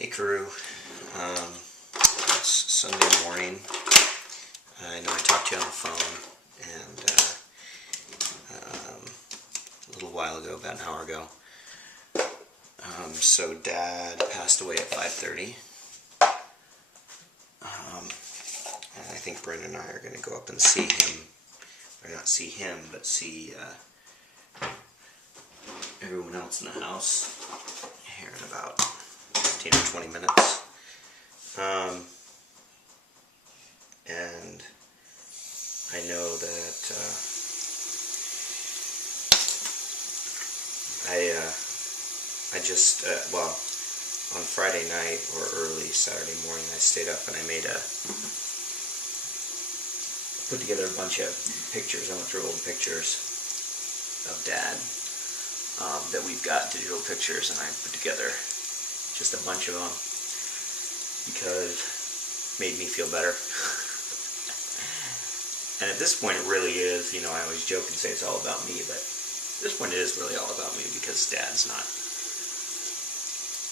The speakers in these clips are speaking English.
Hey crew, it's Sunday morning. I know I talked to you on the phone and a little while ago, about an hour ago. So Dad passed away at 5:30. And I think Brenda and I are going to go up and see him, or not see him, but see everyone else in the house here in about 15 or 20 minutes. And I know that I just, on Friday night or early Saturday morning, I stayed up and I put together a bunch of pictures. I went through old pictures of Dad that we've got, digital pictures, and I put together just a bunch of them because it made me feel better. And at this point it really is, I always joke and say it's all about me, but at this point it is really all about me because Dad's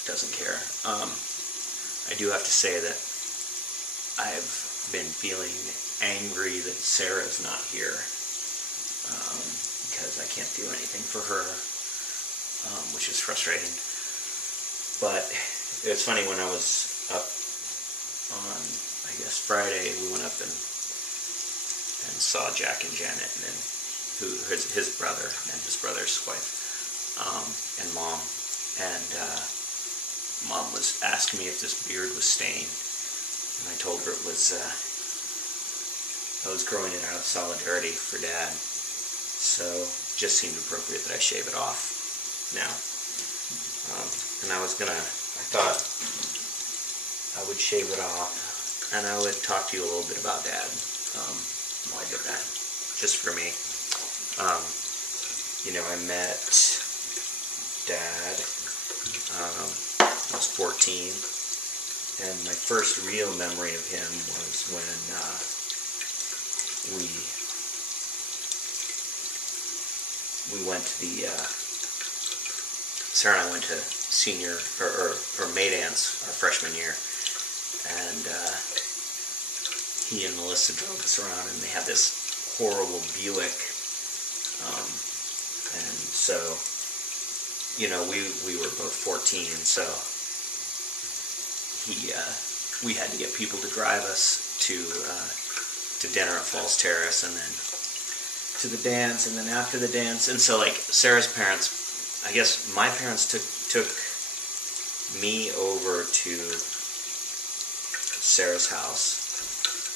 doesn't care. I do have to say that I've been feeling angry that Sarah's not here because I can't do anything for her, which is frustrating. But it's funny, when I was up on, I guess, Friday, we went up and saw Jack and Janet, and then his brother and his brother's wife, and Mom. And Mom was asking me if this beard was stained, and I told her it was. I was growing it out of solidarity for Dad, so it just seemed appropriate that I shave it off now. And I thought I would shave it off, and I would talk to you a little bit about Dad. While I did that, just for me. I met Dad, I was 14, and my first real memory of him was when we went to Sarah and I went to senior, or May Dance, our freshman year, and he and Melissa drove us around, and they had this horrible Buick, and so, we were both 14, so we had to get people to drive us to dinner at Falls Terrace, and then to the dance, and then after the dance, and so, Sarah's parents, I guess my parents took me over to Sarah's house,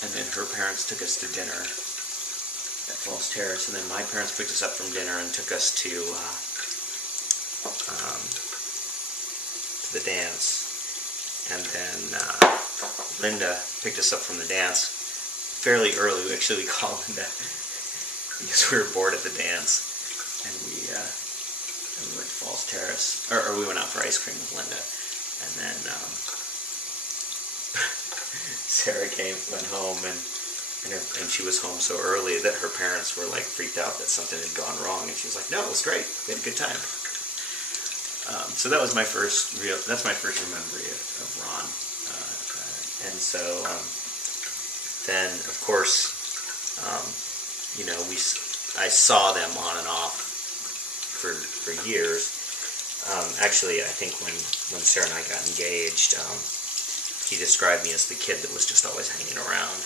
and then her parents took us to dinner at Falls Terrace, and then my parents picked us up from dinner and took us to the dance. And then Linda picked us up from the dance fairly early. We called Linda because we were bored at the dance, and we went to Falls Terrace, or we went out for ice cream with Linda, and then Sarah went home, and she was home so early that her parents were freaked out that something had gone wrong, and she was like, "No, it was great. We had a good time." So that was that's my first memory of Ron. And so then, of course, I saw them on and off for years. Actually, I think when Sarah and I got engaged, he described me as the kid that was just always hanging around.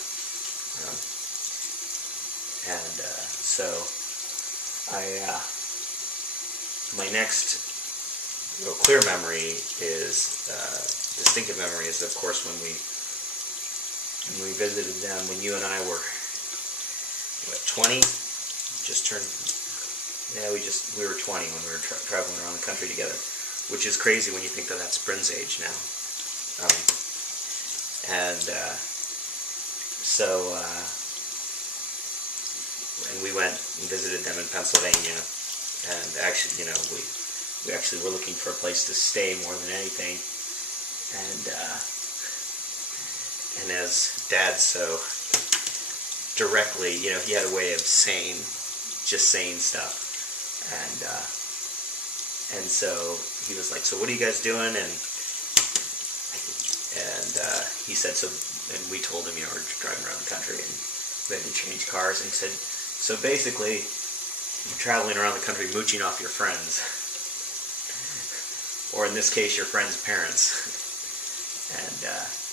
So my next real clear memory distinctive memory is, of course, when we visited them when you and I were, 20? Just turned, we were 20 when we were traveling around the country together, which is crazy when you think that that's Bryn's age now. And we went and visited them in Pennsylvania, and actually, we actually were looking for a place to stay more than anything, and as Dad so directly, he had a way of saying stuff, and so he was like, "So what are you guys doing?" And I And he said, so, and we told him, we're driving around the country and we had to change cars. And he said, so basically, you're traveling around the country mooching off your friends. Or in this case, your friends' parents.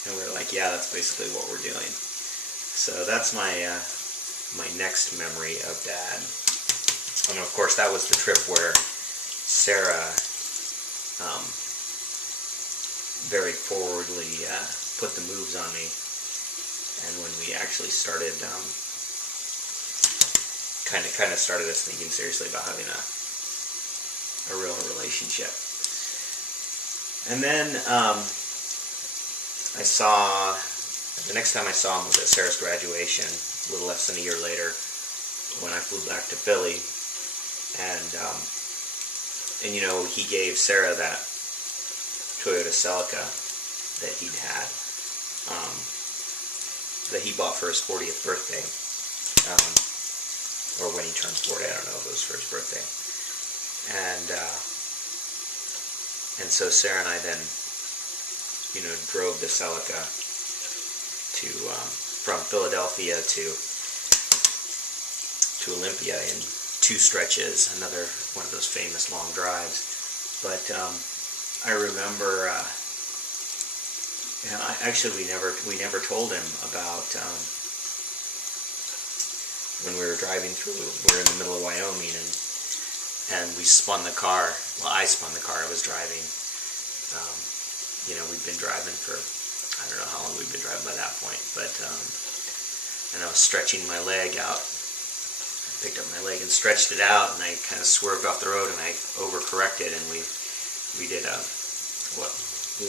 And we were like, yeah, that's basically what we're doing. So that's my my next memory of Dad. And of course, that was the trip where Sarah very forwardly put the moves on me, and when we actually started, kind of started us thinking seriously about having a real relationship. And then the next time I saw him was at Sarah's graduation, a little less than a year later, when I flew back to Philly, and he gave Sarah that Toyota Celica that he'd had, that he bought for his 40th birthday, or when he turned 40, I don't know if it was for his birthday. And so Sarah and I then, drove the Celica from Philadelphia to Olympia in 2 stretches, another one of those famous long drives. But I remember, we never told him about when we were driving through. We were in the middle of Wyoming, and we spun the car. Well, I spun the car. I was driving. We'd been driving for, I don't know how long we'd been driving by that point, but and I was stretching my leg out. I picked up my leg and stretched it out, and I kind of swerved off the road, and I overcorrected, and we did 1.5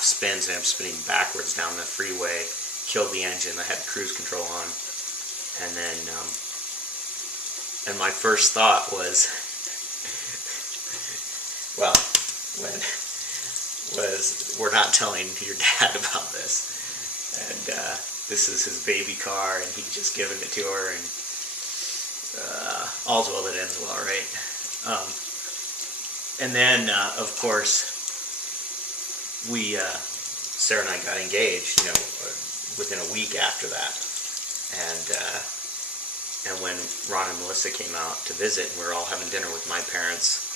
spins, and I'm spinning backwards down the freeway, killed the engine. I had cruise control on, and then and my first thought was, we're not telling your dad about this, and this is his baby car, and he'd just given it to her, and all's well that ends well, right? And then, of course, Sarah and I got engaged, within a week after that, and when Ron and Melissa came out to visit, and we were all having dinner with my parents,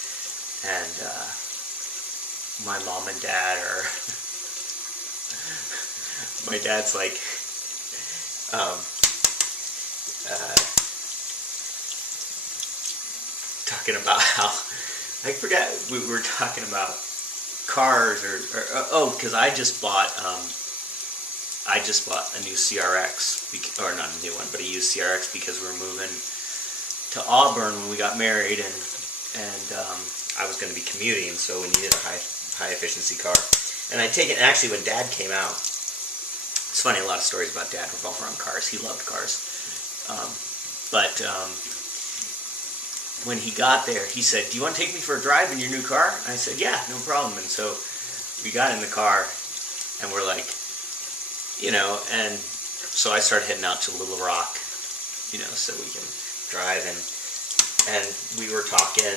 and my mom and dad are, my dad's like, talking about how, I forgot, we were talking about cars, because I just bought a new CRX, or not a new one, but a used CRX, because we were moving to Auburn when we got married, and I was going to be commuting, so we needed a high efficiency car. And I take it, actually when Dad came out, it's funny, a lot of stories about Dad revolve around cars. He loved cars. But when he got there, he said, do you want to take me for a drive in your new car? And I said, yeah, no problem. And so we got in the car, and we're like, and so I started heading out to Little Rock, so we can drive, and we were talking,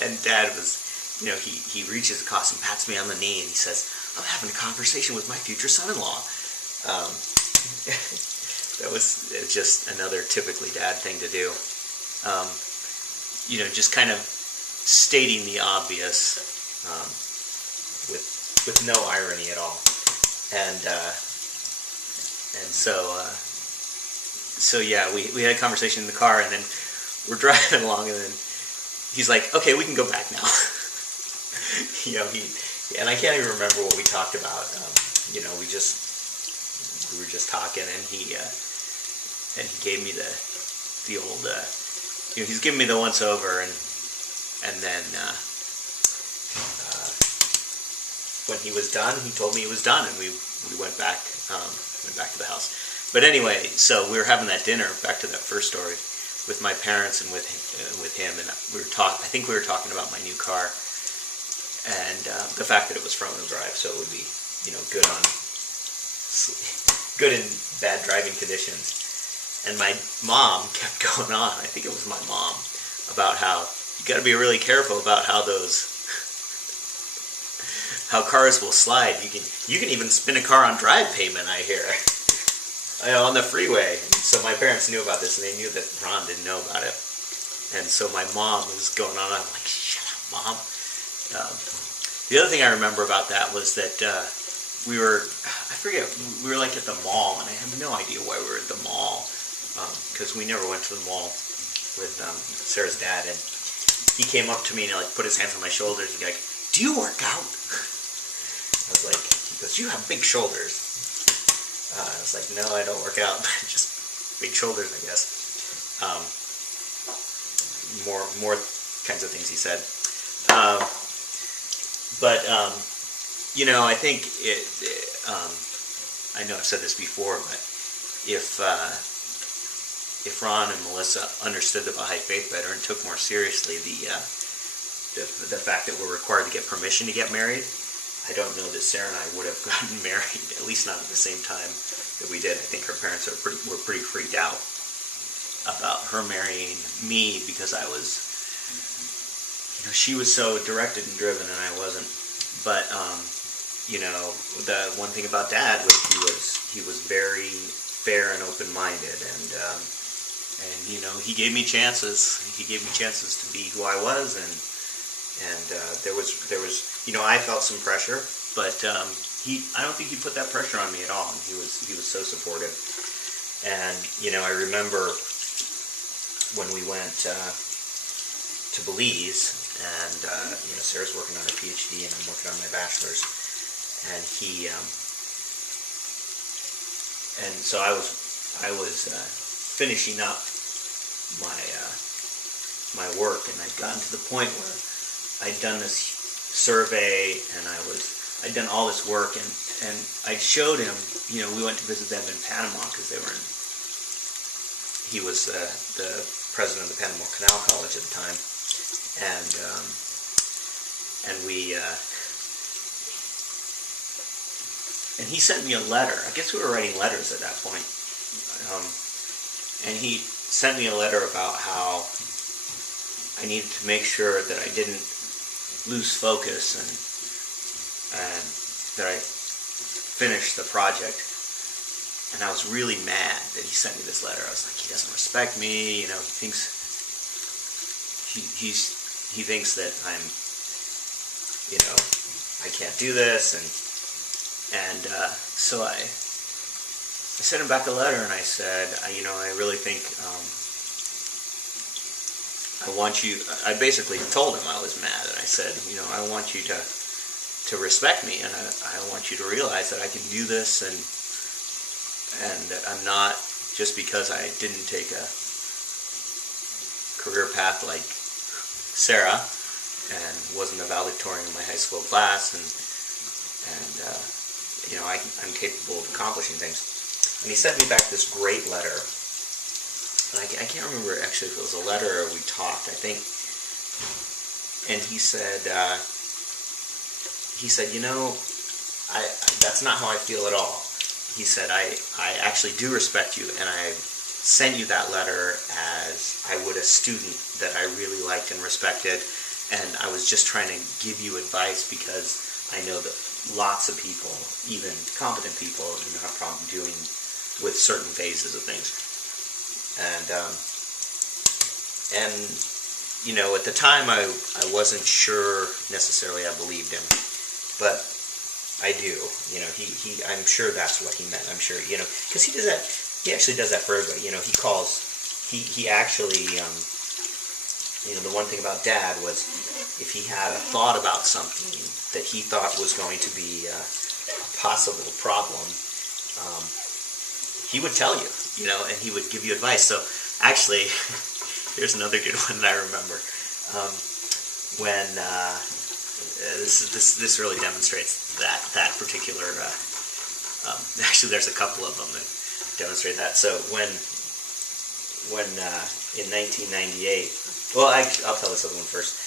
and Dad was, he reaches across and pats me on the knee, and he says, I'm having a conversation with my future son-in-law. That was just another typically Dad thing to do. Just kind of stating the obvious, with no irony at all. And so yeah, we had a conversation in the car, and then we're driving along, and then he's like, okay, we can go back now. And I can't even remember what we talked about. We were just talking, and he gave me the old, he's giving me the once over, and then when he was done, he told me he was done, and we went back to the house. But anyway, so we were having that dinner, back to that first story, with my parents and with him, and I think we were talking about my new car, and the fact that it was front-wheel drive, so it would be, good in bad driving conditions. And my mom kept going on, I think it was my mom, about how you got to be really careful about how those how cars will slide. You can even spin a car on drive pavement, I hear, on the freeway. And so my parents knew about this, and they knew that Ron didn't know about it. And so my mom was going on. I'm like, shut up, Mom. The other thing I remember about that was that we were, I forget, we were like at the mall, and I have no idea why we were at the mall, because we never went to the mall with Sarah's dad. And he came up to me and like put his hands on my shoulders and be like, do you work out? I was like, he goes, you have big shoulders. I was like, no, I don't work out, just big shoulders, I guess. More kinds of things he said. You know, I think I know I've said this before, but if Ron and Melissa understood the Baha'i Faith better and took more seriously the fact that we're required to get permission to get married, I don't know that Sarah and I would have gotten married, at least not at the same time that we did. I think her parents were pretty freaked out about her marrying me because I was, you know, she was so directed and driven and I wasn't. But you know, the one thing about Dad was he was very fair and open-minded, and you know, he gave me chances. He gave me chances to be who I was, and there was you know, I felt some pressure, but I don't think he put that pressure on me at all. And he was so supportive. And you know, I remember when we went to Belize, and you know, Sarah's working on her PhD and I'm working on my bachelor's, and and so I was finishing up my work, and I'd gotten to the point where I'd done this survey and I'd done all this work, and I showed him, you know, we went to visit them in Panama because he was the president of the Panama Canal College at the time, and he sent me a letter. I guess we were writing letters at that point, and he sent me a letter about how I needed to make sure that I didn't lose focus and that I finished the project. And I was really mad that he sent me this letter. I was like, he doesn't respect me, you know, he thinks that I'm, you know, I can't do this, and so I sent him back a letter, and I said, you know, I really think I want you. I basically told him I was mad, and I said, you know, I want you to respect me, and I want you to realize that I can do this, and that I'm not, just because I didn't take a career path like Sarah and wasn't a valedictorian in my high school class, and you know, I'm capable of accomplishing things. And he sent me back this great letter, and I can't remember actually if it was a letter or we talked, I think. And he said, you know, that's not how I feel at all. He said, I actually do respect you, and I sent you that letter as I would a student that I really liked and respected, and I was just trying to give you advice because I know that lots of people, even competent people, you know, have a problem doing with certain phases of things. And you know, at the time I wasn't sure necessarily I believed him, but I do. You know, I'm sure that's what he meant. I'm sure, you know, because he does that. He actually does that for everybody. You know, he actually, you know, the one thing about Dad was if he had a thought about something that he thought was going to be a possible problem, he would tell you, you know, and he would give you advice. So actually, here's another good one that I remember. When this really demonstrates that particular. Actually, there's a couple of them that demonstrate that. So when in 1998, well, I'll tell this other one first.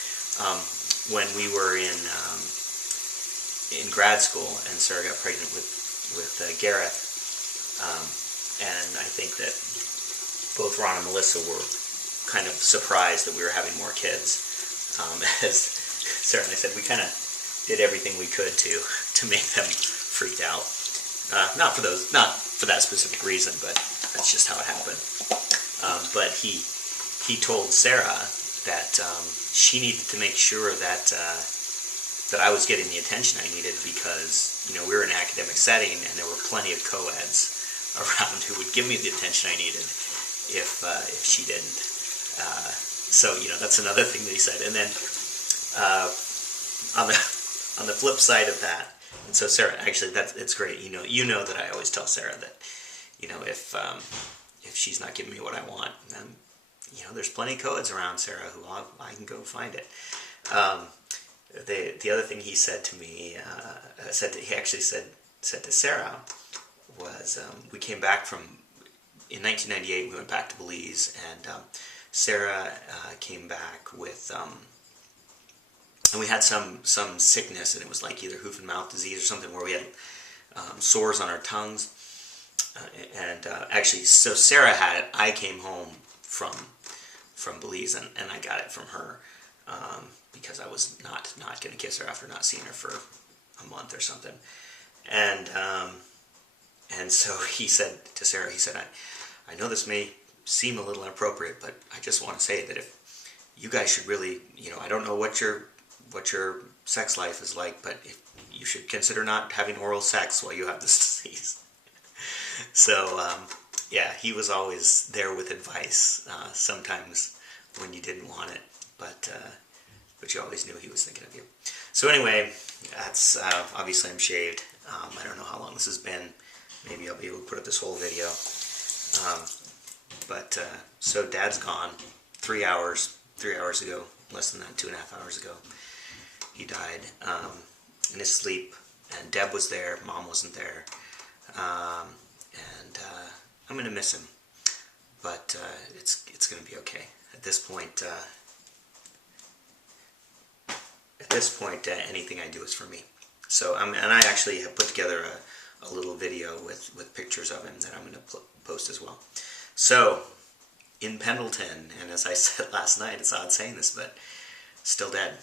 When we were in grad school, and Sarah got pregnant with Gareth, and I think that both Ron and Melissa were kind of surprised that we were having more kids. As Sarah and I said, we kind of did everything we could to make them freaked out. Not for that specific reason, but that's just how it happened. But he told Sarah that she needed to make sure that that I was getting the attention I needed, because we were in an academic setting and there were plenty of co-eds around who would give me the attention I needed if she didn't. So that's another thing that he said. And then on the flip side of that, and so Sarah, actually it's great. You know that I always tell Sarah that if she's not giving me what I want, then there's plenty of co-eds around, Sarah, who I can go find it. The other thing he said to me, he actually said to Sarah was, we came back in 1998, we went back to Belize, and Sarah came back with, and we had some sickness, and it was like either hoof and mouth disease or something, where we had sores on our tongues, actually, so Sarah had it. I came home from Belize, and I got it from her, because I was not going to kiss her after not seeing her for a month or something. And so he said to Sarah, he said, I know this may seem a little inappropriate, but I just want to say that if you guys should really, I don't know what your sex life is like, but if you should consider not having oral sex while you have this disease. So, yeah, he was always there with advice, sometimes when you didn't want it, but you always knew he was thinking of you. So anyway, that's, obviously I'm shaved. I don't know how long this has been. Maybe I'll be able to put up this whole video. So Dad's gone. 3 hours ago, less than that, 2.5 hours ago, he died in his sleep, and Deb was there, Mom wasn't there, and I'm going to miss him, but it's going to be okay. At this point, anything I do is for me. So, and I actually have put together a little video with pictures of him that I'm going to post as well. So, in Pendleton, and as I said last night, it's odd saying this, but still dead.